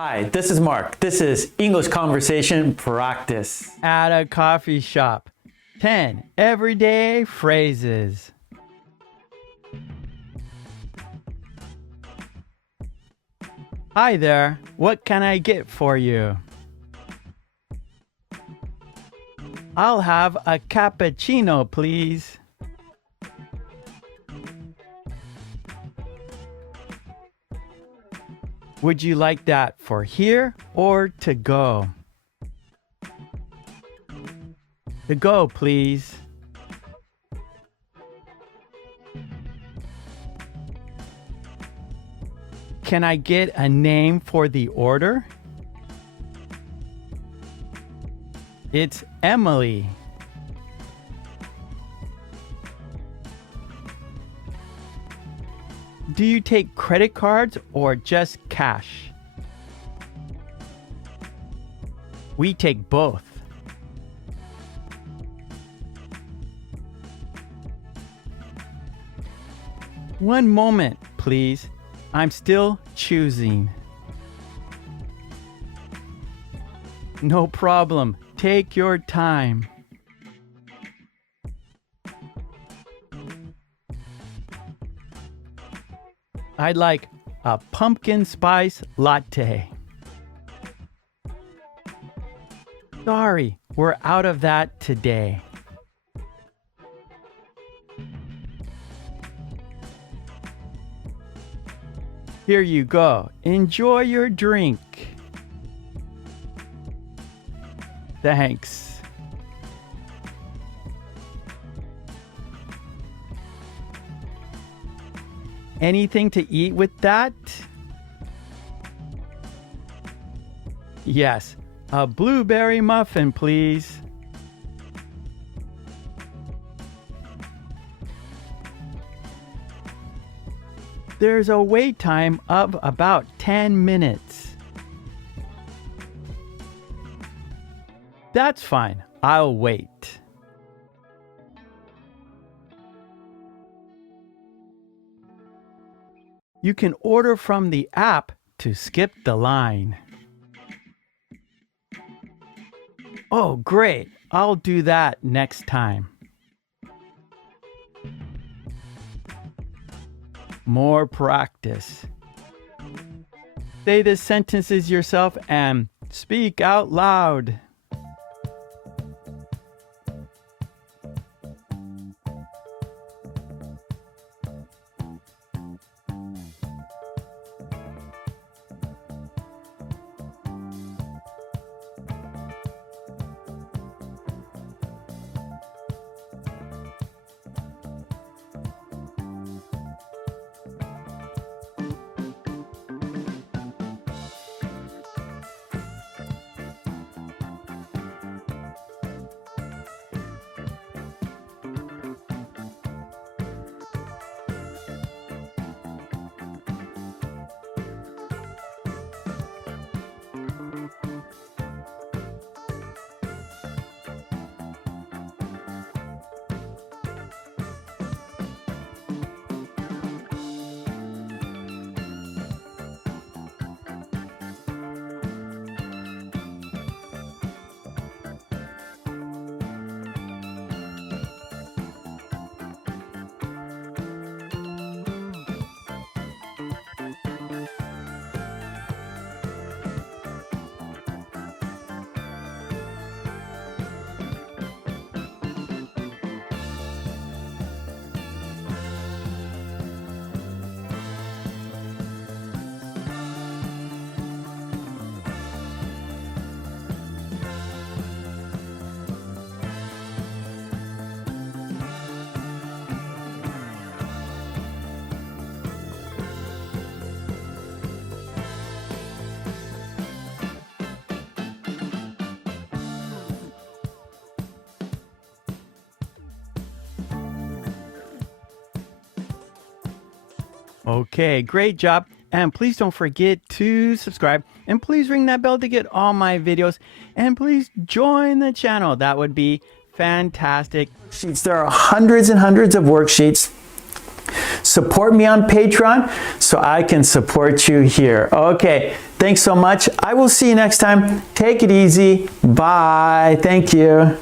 Hi, this is Mark. This is English Conversation Practice. At a coffee shop. 10 everyday phrases. Hi there, what can I get for you? I'll have a cappuccino, please. Would you like that for here or to go? To go, please. Can I get a name for the order? It's Emily. Do you take credit cards or just cash? We take both. One moment, please. I'm still choosing. No problem. Take your time. I'd like a pumpkin spice latte. Sorry, we're out of that today. Here you go. Enjoy your drink. Thanks. Anything to eat with that? Yes, a blueberry muffin, please. There's a wait time of about 10 minutes. That's fine. I'll wait. You can order from the app to skip the line. Oh, great. I'll do that next time. More practice. Say the sentences yourself and speak out loud. Okay, great job. And please don't forget to subscribe. And please ring that bell to get all my videos. And please join the channel. That would be fantastic. There are hundreds and hundreds of worksheets. Support me on Patreon so I can support you here. Okay, Thanks so much. I will see you next time. Take it easy. Bye. Thank you.